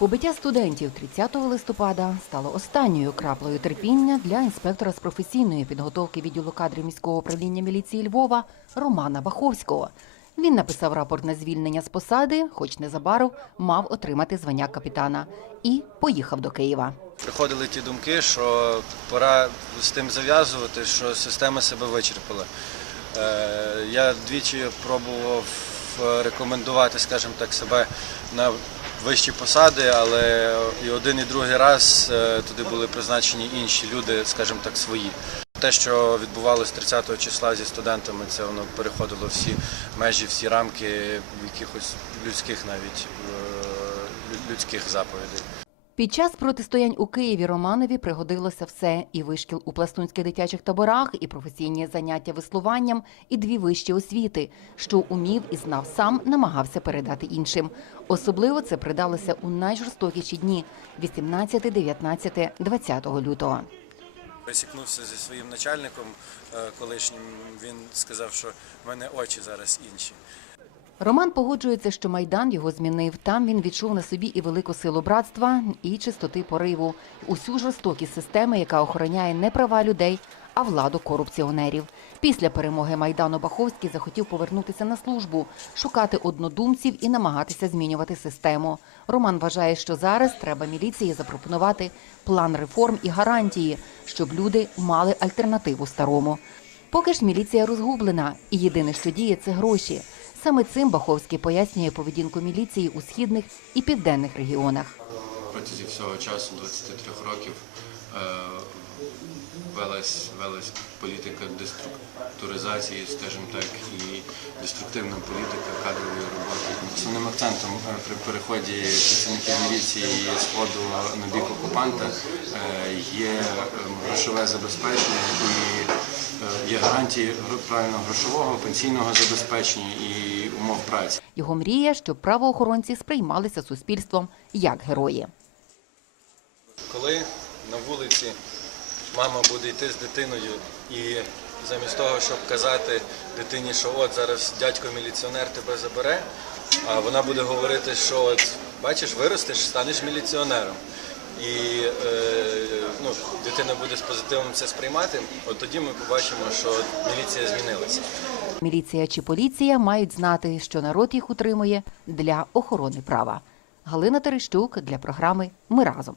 Побиття студентів 30 листопада стало останньою краплею терпіння для інспектора з професійної підготовки відділу кадрів міського управління міліції Львова Романа Баховського. Він написав рапорт на звільнення з посади, хоч незабаром мав отримати звання капітана, і поїхав до Києва. Приходили ті думки, що пора з тим зав'язувати, що система себе вичерпала. Е, Я двічі пробував рекомендувати, скажімо так, себе на вищі посади, але і один, і другий раз е, туди були призначені інші люди, скажімо так, свої. Те, що відбувалося 30 числа зі студентами, це воно переходило всі межі, всі рамки якихось людських навіть е, людських заповідей. Під час протистоянь у Києві Романові пригодилося все: і вишкіл у пластунських дитячих таборах, і професійні заняття веслуванням, і дві вищі освіти, що умів і знав сам, намагався передати іншим. Особливо це придалося у найжорстокіші дні 18, 19, 20 лютого. Пересікнувся зі своїм начальником е, колишнім. Він сказав, що в мене очі зараз інші. Роман погоджується, що майдан його змінив. Там він відчув на собі і велику силу братства, і чистоти пориву, усю жорстокість системи, яка охороняє не права людей, а владу корупціонерів. Після перемоги майдану Баховський захотів повернутися на службу, шукати однодумців і намагатися змінювати систему. Роман вважає, що зараз треба міліції запропонувати план реформ і гарантії, щоб люди мали альтернативу старому. Поки ж міліція розгублена, і єдине, що діє, це гроші. Саме цим Баховський пояснює поведінку міліції у східних і південних регіонах. Протягом всього часу, 23 років, е, велась, велась політика деструктуризації, скажімо так, і деструктивна політика кадрової роботи. Основним акцентом е, при переході працівників міліції сходу на бік окупанта е, є грошове забезпечення є гарантії правильного грошового, пенсійного забезпечення і умов праці. Його мрія, щоб правоохоронці сприймалися суспільством як герої. Коли на вулиці мама буде йти з дитиною, і замість того, щоб казати дитині, що от зараз дядько міліціонер тебе забере, а вона буде говорити, що от бачиш, виростеш, станеш міліціонером. І е, ну, дитина буде з позитивом це сприймати, от тоді ми побачимо, що міліція змінилася. Міліція чи поліція мають знати, що народ їх утримує для охорони права. Галина Терещук для програми Ми разом.